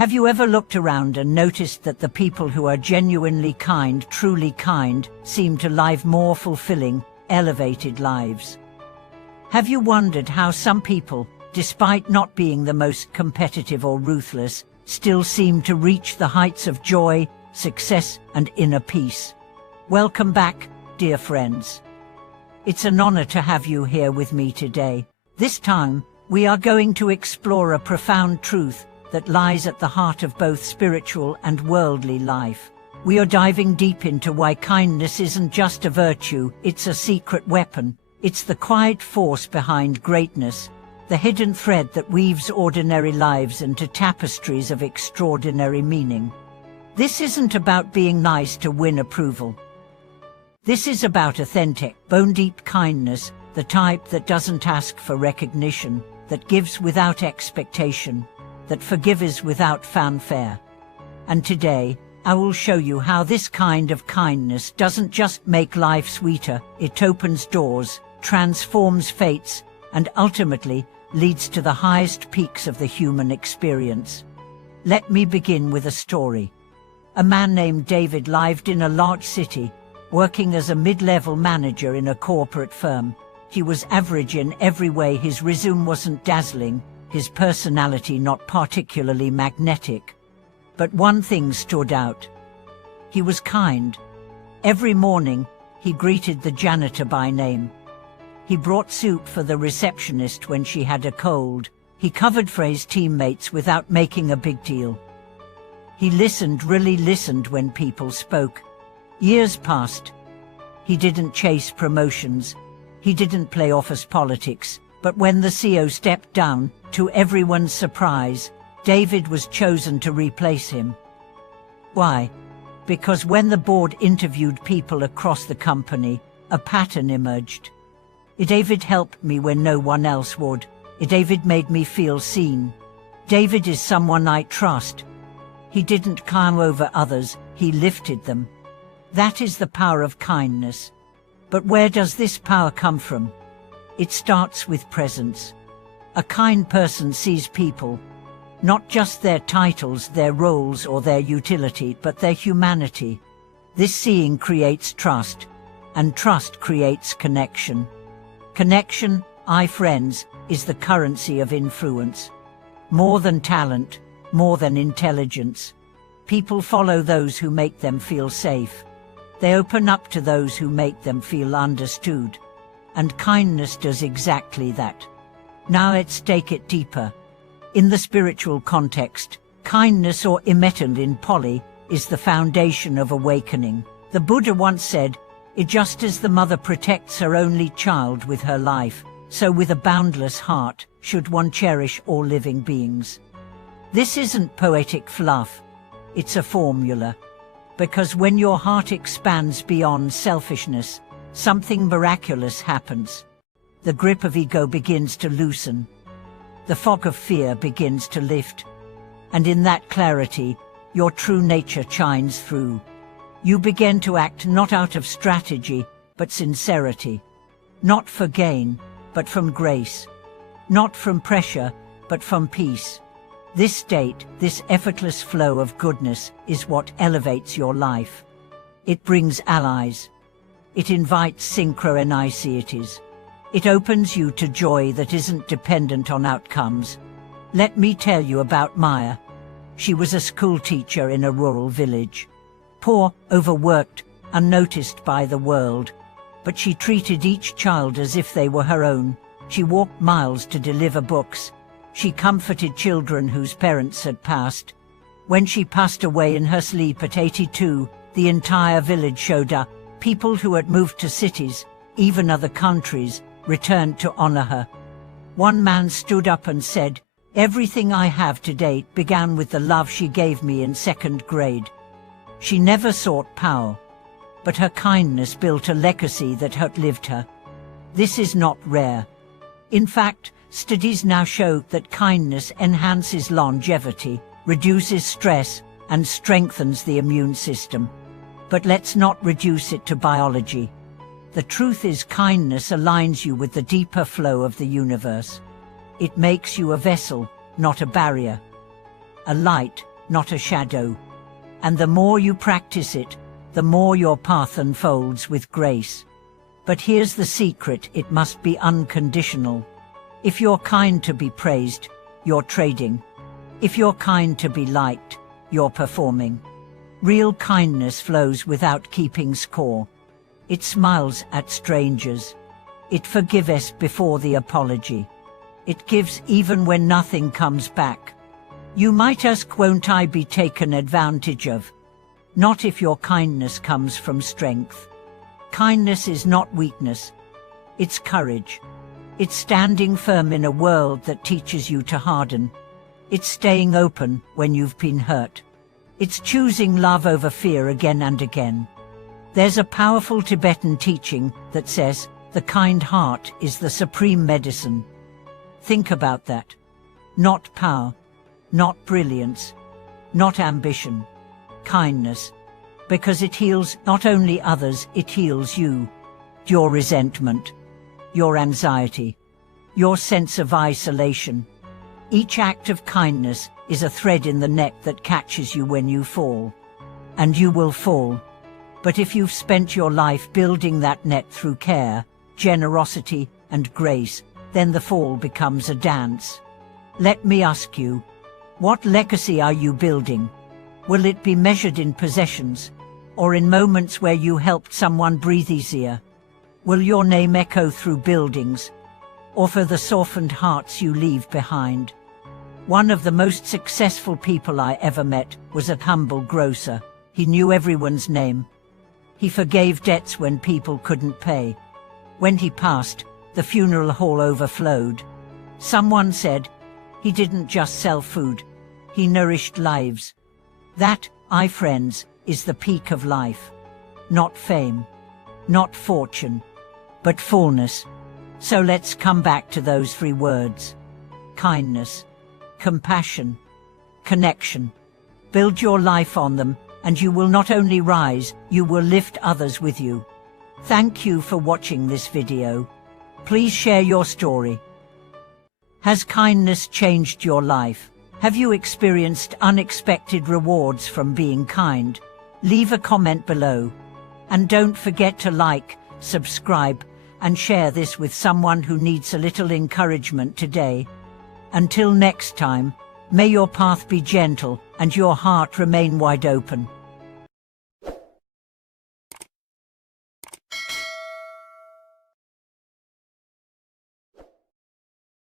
Have you ever looked around and noticed that the people who are genuinely kind, truly kind, seem to live more fulfilling, elevated lives? Have you wondered how some people, despite not being the most competitive or ruthless, still seem to reach the heights of joy, success, and inner peace? Welcome back, dear friends. It's an honor to have you here with me today. This time, we are going to explore a profound truth that lies at the heart of both spiritual and worldly life. We are diving deep into why kindness isn't just a virtue, it's a secret weapon. It's the quiet force behind greatness, the hidden thread that weaves ordinary lives into tapestries of extraordinary meaning. This isn't about being nice to win approval. This is about authentic, bone-deep kindness, the type that doesn't ask for recognition, that gives without expectation, that forgives without fanfare. And today, I will show you how this kind of kindness doesn't just make life sweeter, it opens doors, transforms fates, and ultimately leads to the highest peaks of the human experience. Let me begin with a story. A man named David lived in a large city, working as a mid-level manager in a corporate firm. He was average in every way. His resume wasn't dazzling, his personality not particularly magnetic. But one thing stood out. He was kind. Every morning, he greeted the janitor by name. He brought soup for the receptionist when she had a cold. He covered for his teammates without making a big deal. He listened, really listened when people spoke. Years passed. He didn't chase promotions. He didn't play office politics. But when the CEO stepped down, to everyone's surprise, David was chosen to replace him. Why? Because when the board interviewed people across the company, a pattern emerged. David helped me when no one else would. David made me feel seen. David is someone I trust. He didn't climb over others, he lifted them. That is the power of kindness. But where does this power come from? It starts with presence. A kind person sees people, not just their titles, their roles, or their utility, but their humanity. This seeing creates trust, and trust creates connection. Connection, friends, is the currency of influence. More than talent, more than intelligence. People follow those who make them feel safe. They open up to those who make them feel understood. And kindness does exactly that. Now let's take it deeper. In the spiritual context, kindness, or emetal in Pali, is the foundation of awakening. The Buddha once said, just as the mother protects her only child with her life, so with a boundless heart should one cherish all living beings. This isn't poetic fluff, it's a formula. Because when your heart expands beyond selfishness, something miraculous happens. The grip of ego begins to loosen. The fog of fear begins to lift. And in that clarity, your true nature shines through. You begin to act not out of strategy, but sincerity. Not for gain, but from grace. Not from pressure, but from peace. This state, this effortless flow of goodness, is what elevates your life. It brings allies. It invites synchronicities. It opens you to joy that isn't dependent on outcomes. Let me tell you about Maya. She was a school teacher in a rural village. Poor, overworked, unnoticed by the world. But she treated each child as if they were her own. She walked miles to deliver books. She comforted children whose parents had passed. When she passed away in her sleep at 82, the entire village showed up. People who had moved to cities, even other countries, returned to honor her. One man stood up and said, "Everything I have today began with the love she gave me in 2nd grade." She never sought power, but her kindness built a legacy that outlived her. This is not rare. In fact, studies now show that kindness enhances longevity, reduces stress, and strengthens the immune system. But let's not reduce it to biology. The truth is, kindness aligns you with the deeper flow of the universe. It makes you a vessel, not a barrier. A light, not a shadow. And the more you practice it, the more your path unfolds with grace. But here's the secret: it must be unconditional. If you're kind to be praised, you're trading. If you're kind to be liked, you're performing. Real kindness flows without keeping score. It smiles at strangers. It forgives before the apology. It gives even when nothing comes back. You might ask, won't I be taken advantage of? Not if your kindness comes from strength. Kindness is not weakness. It's courage. It's standing firm in a world that teaches you to harden. It's staying open when you've been hurt. It's choosing love over fear again and again. There's a powerful Tibetan teaching that says the kind heart is the supreme medicine. Think about that. Not power, not brilliance, not ambition. Kindness. Because it heals not only others, it heals you. Your resentment, your anxiety, your sense of isolation. Each act of kindness is a thread in the net that catches you when you fall. And you will fall. But if you've spent your life building that net through care, generosity, and grace, then the fall becomes a dance. Let me ask you, what legacy are you building? Will it be measured in possessions, or in moments where you helped someone breathe easier? Will your name echo through buildings, or for the softened hearts you leave behind? One of the most successful people I ever met was a humble grocer. He knew everyone's name. He forgave debts when people couldn't pay. When he passed, the funeral hall overflowed. Someone said, he didn't just sell food, he nourished lives. That, my friends, is the peak of life. Not fame, not fortune, but fullness. So let's come back to those three words. Kindness, compassion, connection. Build your life on them, and you will not only rise, you will lift others with you. Thank you for watching this video. Please share your story. Has kindness changed your life? Have you experienced unexpected rewards from being kind? Leave a comment below. And don't forget to like, subscribe, and share this with someone who needs a little encouragement today. Until next time, may your path be gentle and your heart remain wide open.